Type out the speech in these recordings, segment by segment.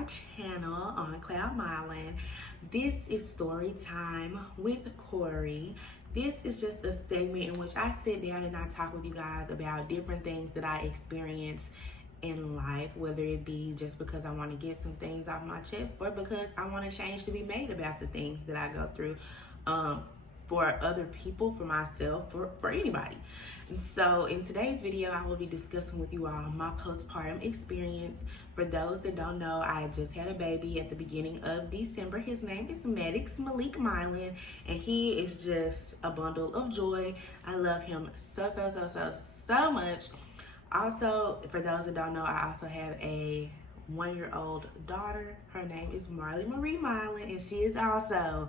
our channel on Cloud Mylan. This is story time with Corri. This is just a segment in which I sit down and I talk with you guys about different things that I experience in life, whether it be just because I want to get some things off my chest or because I want a change to be made about the things that I go through for other people, for myself, for anybody. And so in today's video, I will be discussing with you all my postpartum experience. For those that don't know, I just had a baby at the beginning of December. His name is Malik Milans, and he is just a bundle of joy. I love him so much. Also, for those that don't know, I also have a 1-year-old daughter. Her name is Marli Milans, and she is also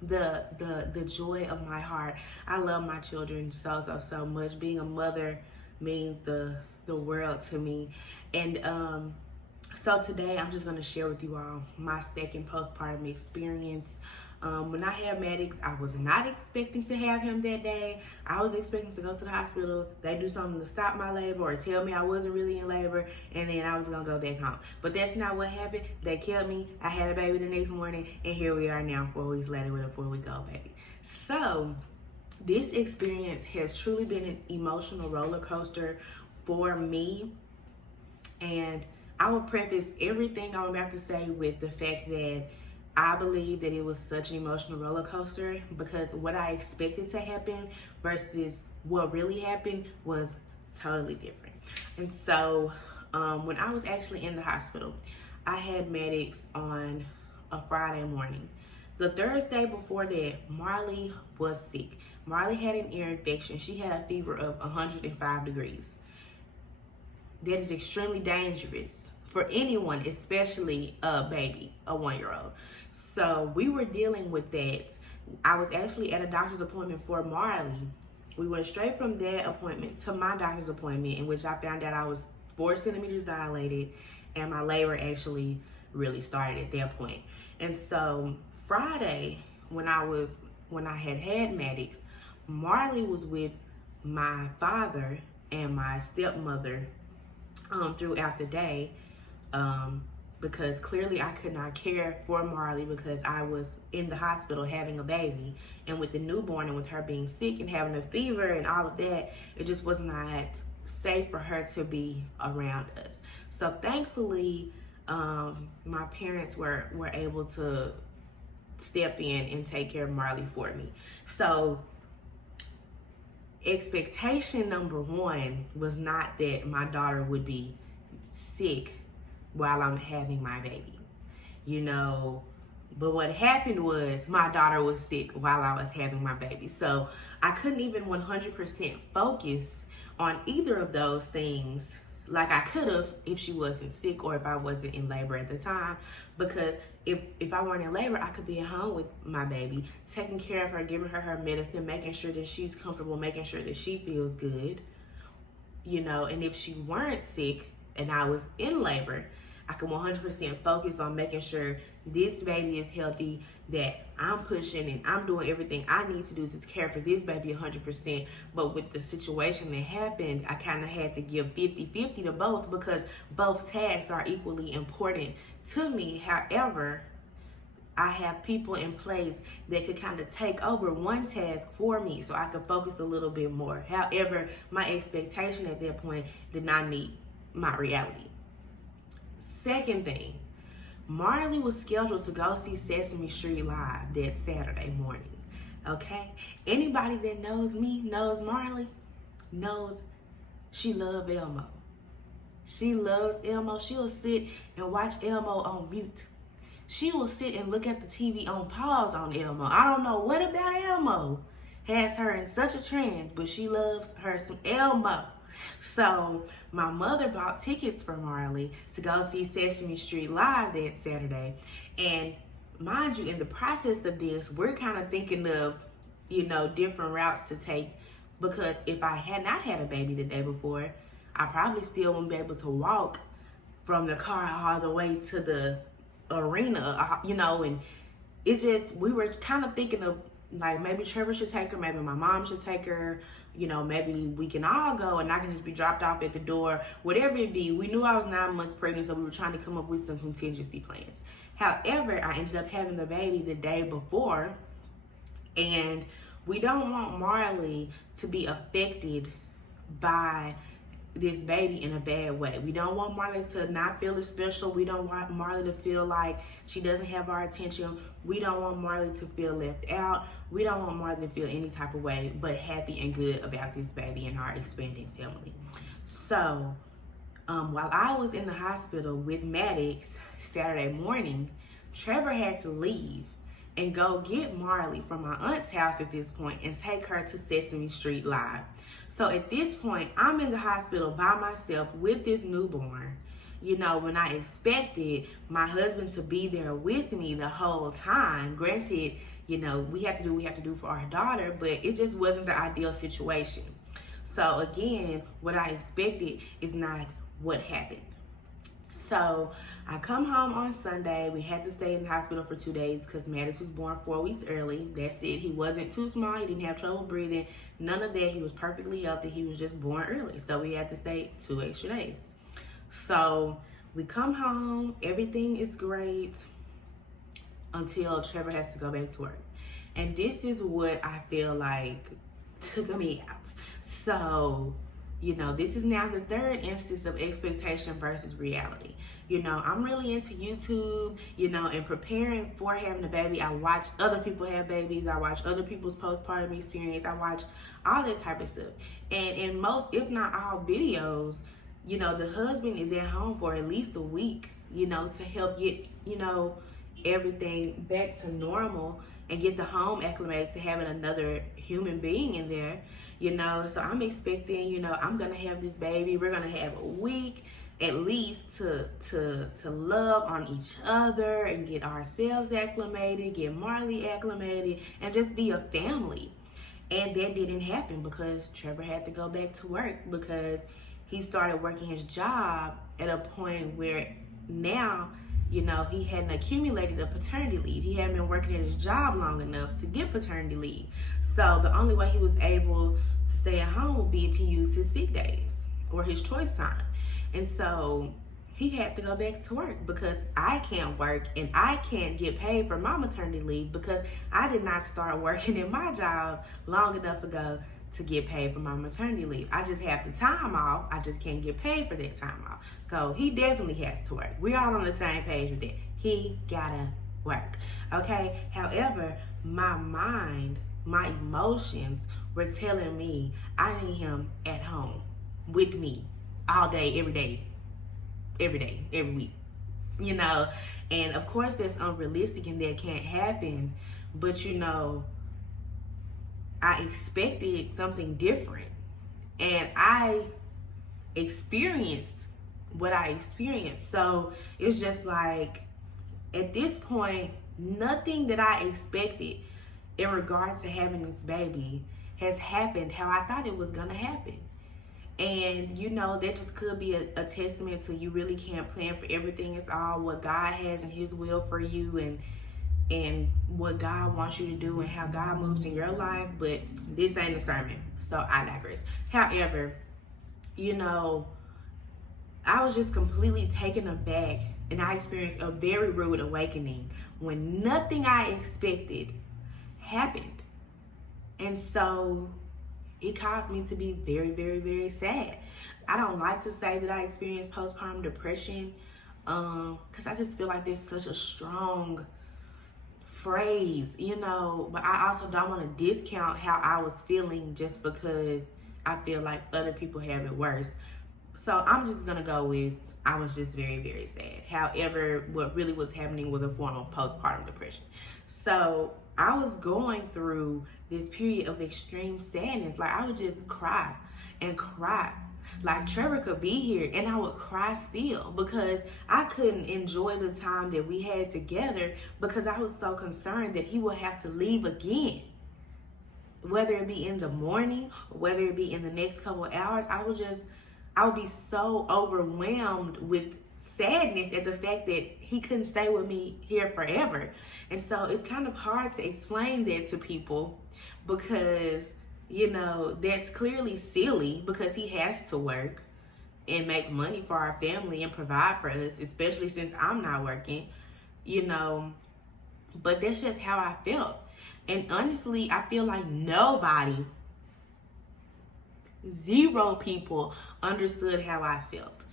the joy of my heart. I love my children so much. Being a mother means the world to me. And so today I'm just going to share with you all my second postpartum experience. When I had Maddox, I was not expecting to have him that day. I was expecting to go to the hospital, they do something to stop my labor or tell me I wasn't really in labor, and then I was gonna go back home. But that's not what happened. They kept me. I had a baby the next morning, and here we are now 4 weeks later with a 4-week-old baby. So this experience has truly been an emotional roller coaster for me. And I will preface everything I'm about to say with the fact that I believe that it was such an emotional roller coaster because what I expected to happen versus what really happened was totally different. And so when I was actually in the hospital, I had Maddox on a Friday morning. The Thursday before that, Marli was sick. Marli had an ear infection. She had a fever of 105 degrees. That is extremely dangerous for anyone, especially a baby, a 1-year-old. So we were dealing with that. I was actually at a doctor's appointment for Marli. We went straight from that appointment to my doctor's appointment, in which I found out I was 4 centimeters dilated, and my labor actually really started at that point. And so Friday, when I had Maddox, Marli was with my father and my stepmother throughout the day. Because clearly I could not care for Marli because I was in the hospital having a baby, and with the newborn and with her being sick and having a fever and all of that, it just was not safe for her to be around us. So thankfully, my parents were able to step in and take care of Marli for me. So expectation number one was not that my daughter would be sick while I'm having my baby, but what happened was my daughter was sick while I was having my baby. So I couldn't even 100% focus on either of those things like I could have if she wasn't sick or if I wasn't in labor at the time, because if I weren't in labor, I could be at home with my baby, taking care of her, giving her medicine, making sure that she's comfortable, making sure that she feels good, and if she weren't sick and I was in labor, I can 100% focus on making sure this baby is healthy, that I'm pushing and I'm doing everything I need to do to care for this baby 100%. But with the situation that happened, I kind of had to give 50-50 to both because both tasks are equally important to me. However, I have people in place that could kind of take over one task for me so I could focus a little bit more. However, my expectation at that point did not meet my reality. Second thing, Marli was scheduled to go see Sesame Street Live that Saturday morning, okay? Anybody that knows me, knows Marli, knows she loves Elmo. She loves Elmo. She'll sit and watch Elmo on mute. She will sit and look at the TV on pause on Elmo. I don't know what about Elmo has her in such a trance, but she loves her some Elmo. So my mother bought tickets for Marli to go see Sesame Street Live that Saturday. And mind you, in the process of this, we're kind of thinking of, different routes to take, because if I had not had a baby the day before, I probably still wouldn't be able to walk from the car all the way to the arena, and we were kind of thinking of like maybe Trevor should take her, maybe my mom should take her, you know, maybe we can all go and I can just be dropped off at the door, whatever it be. We knew I was 9 months pregnant, so we were trying to come up with some contingency plans. However, I ended up having the baby the day before, and we don't want Marley to be affected by this baby in a bad way. We don't want Marley to not feel as special. We don't want Marley to feel like she doesn't have our attention. We don't want Marley to feel left out. We don't want Marley to feel any type of way but happy and good about this baby and our expanding family. So while I was in the hospital with Maddox Saturday morning, Trevor had to leave and go get Marley from my aunt's house at this point and take her to Sesame Street Live. So at this point, I'm in the hospital by myself with this newborn, you know, when I expected my husband to be there with me the whole time. Granted, you know, we have to do what we have to do for our daughter, but it just wasn't the ideal situation. So again, what I expected is not what happened. So I come home on Sunday. We had to stay in the hospital for 2 days because Maddox was born 4 weeks early. That's it. He wasn't too small. He didn't have trouble breathing. None of that. He was perfectly healthy. He was just born early. So we had to stay 2 extra days. So we come home. Everything is great until Trevor has to go back to work. And this is what I feel like took me out. So, you know, this is now the third instance of expectation versus reality. You know, I'm really into YouTube, you know, and preparing for having a baby. I watch other people have babies. I watch other people's postpartum experience. I watch all that type of stuff. And in most, if not all videos, you know, the husband is at home for at least a week, you know, to help get, you know, everything back to normal and get the home acclimated to having another human being in there, you know. So I'm expecting, you know, I'm gonna have this baby. We're gonna have a week at least to love on each other and get ourselves acclimated, get Marley acclimated, and just be a family. And that didn't happen because Trevor had to go back to work because he started working his job at a point where now, you know, he hadn't accumulated a paternity leave. He hadn't been working at his job long enough to get paternity leave. So the only way he was able to stay at home would be if he used his sick days or his choice time. And so he had to go back to work because I can't work and I can't get paid for my maternity leave because I did not start working in my job long enough ago to get paid for my maternity leave. I just have the time off. I just can't get paid for that time off. So he definitely has to work. We're all on the same page with that. He gotta work, okay? However, my mind, my emotions were telling me I need him at home with me all day, every week, you know? And of course that's unrealistic and that can't happen, but you know, I expected something different and I experienced what I experienced. So it's just like, at this point, nothing that I expected in regards to having this baby has happened how I thought it was gonna happen. And you know, that just could be a testament to you really can't plan for everything. It's all what God has in his will for you and what God wants you to do and how God moves in your life. But this ain't a sermon, so I digress. However, you know, I was just completely taken aback and I experienced a very rude awakening when nothing I expected happened. And so it caused me to be very, very, very sad. I don't like to say that I experienced postpartum depression because I just feel like there's such a strong phrase, you know, but I also don't want to discount how I was feeling just because I feel like other people have it worse. So I'm just gonna go with I was just very, very sad. However, what really was happening was a form of postpartum depression. So I was going through this period of extreme sadness. Like I would just cry and cry. Like Trevor could be here and I would cry still because I couldn't enjoy the time that we had together because I was so concerned that he would have to leave again. Whether it be in the morning or whether it be in the next couple of hours, I would be so overwhelmed with sadness at the fact that he couldn't stay with me here forever. And so it's kind of hard to explain that to people because, you know, that's clearly silly because he has to work and make money for our family and provide for us, especially since I'm not working, you know. But that's just how I felt. And honestly, I feel like nobody, zero people understood how I felt.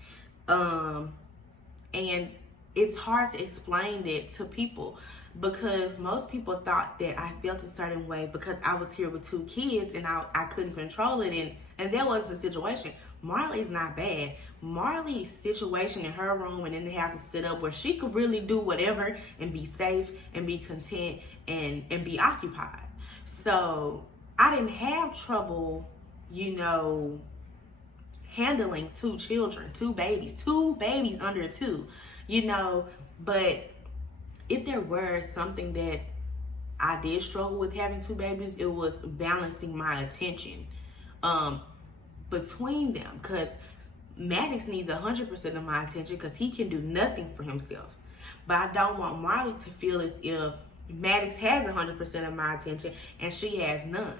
And it's hard to explain that to people because most people thought that I felt a certain way because I was here with 2 kids and I couldn't control it. And that wasn't the situation. Marley's not bad. Marley's situation in her room and in the house is set up where she could really do whatever and be safe and be content and be occupied. So I didn't have trouble, you know, handling 2 children, 2 babies under 2, you know. But if there were something that I did struggle with having 2 babies, it was balancing my attention between them, because Maddox needs 100% of my attention because he can do nothing for himself. But I don't want Marli to feel as if Maddox has 100% of my attention and she has none.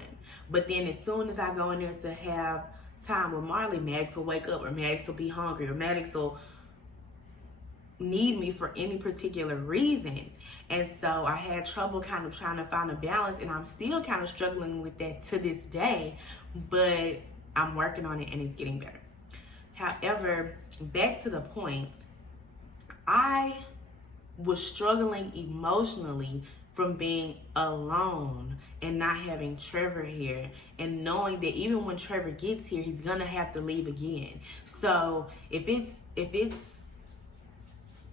But then as soon as I go in there to have time with Marli, Maddox will wake up, or Maddox will be hungry, or Maddox will need me for any particular reason. And so I had trouble kind of trying to find a balance, and I'm still kind of struggling with that to this day, but I'm working on it and it's getting better. However, back to the point, I was struggling emotionally from being alone and not having Trevor here, and knowing that even when Trevor gets here, he's gonna have to leave again. So if it's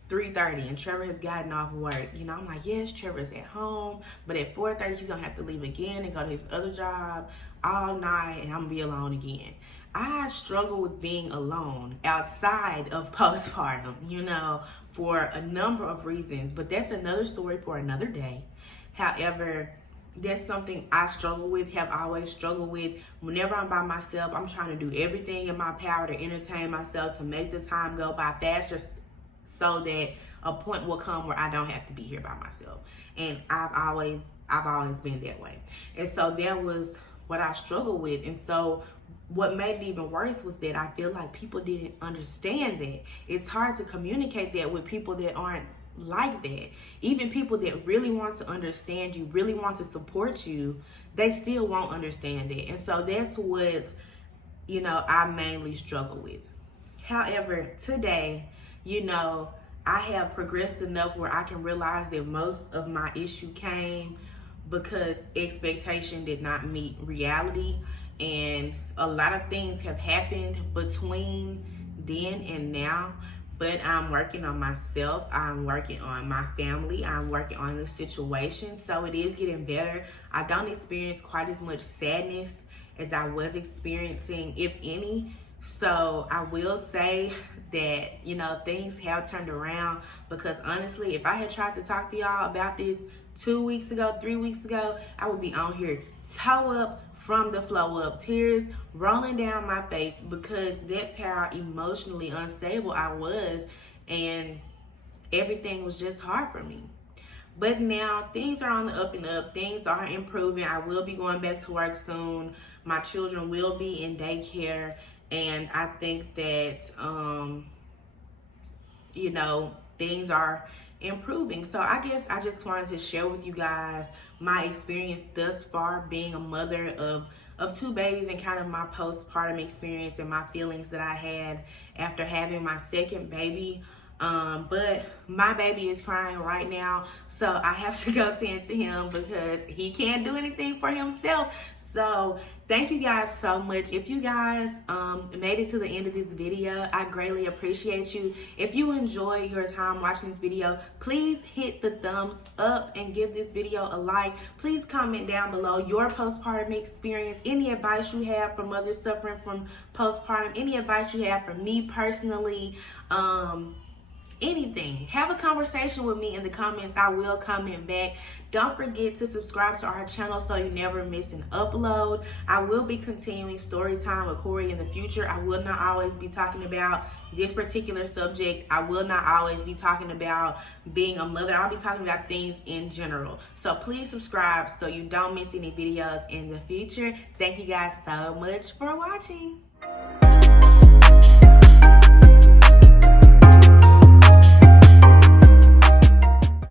3:30 and Trevor has gotten off work, you know, I'm like, yes, Trevor's at home, but at 4:30 he's gonna have to leave again and go to his other job all night, and I'm gonna be alone again. I struggle with being alone outside of postpartum, you know, for a number of reasons, but that's another story for another day. However, that's something I struggle with, have always struggled with. Whenever I'm by myself, I'm trying to do everything in my power to entertain myself, to make the time go by faster, so that a point will come where I don't have to be here by myself. And I've always been that way. And so that was what I struggled with. And so what made it even worse was that I feel like people didn't understand that. It's hard to communicate that with people that aren't like that. Even people that really want to understand you, really want to support you, they still won't understand it. And so that's what, you know, I mainly struggle with. However, today, you know, I have progressed enough where I can realize that most of my issue came because expectation did not meet reality. And a lot of things have happened between then and now, but I'm working on myself. I'm working on my family. I'm working on the situation. So it is getting better. I don't experience quite as much sadness as I was experiencing, if any. So I will say that, you know, things have turned around, because honestly, if I had tried to talk to y'all about this 2 weeks ago, 3 weeks ago, I would be on here toe up from the flow up, tears rolling down my face, because that's how emotionally unstable I was, and everything was just hard for me. But now things are on the up and up. Things are improving. I will be going back to work soon. My children will be in daycare, and I think that you know, things are improving. So I guess I just wanted to share with you guys my experience thus far being a mother of 2 babies, and kind of my postpartum experience and my feelings that I had after having my second baby. But my baby is crying right now, so I have to go tend to him because he can't do anything for himself. So thank you guys so much. If you guys made it to the end of this video, I greatly appreciate you. If you enjoyed your time watching this video, please hit the thumbs up and give this video a like. Please comment down below your postpartum experience, any advice you have for mothers suffering from postpartum, any advice you have for me personally. anything. Have a conversation with me in the comments. I will comment back. Don't forget to subscribe to our channel so you never miss an upload. I will be continuing story time with Corri in the future. I will not always be talking about this particular subject. I will not always be talking about being a mother. I'll be talking about things in general. So please subscribe so you don't miss any videos in the future. Thank you guys so much for watching.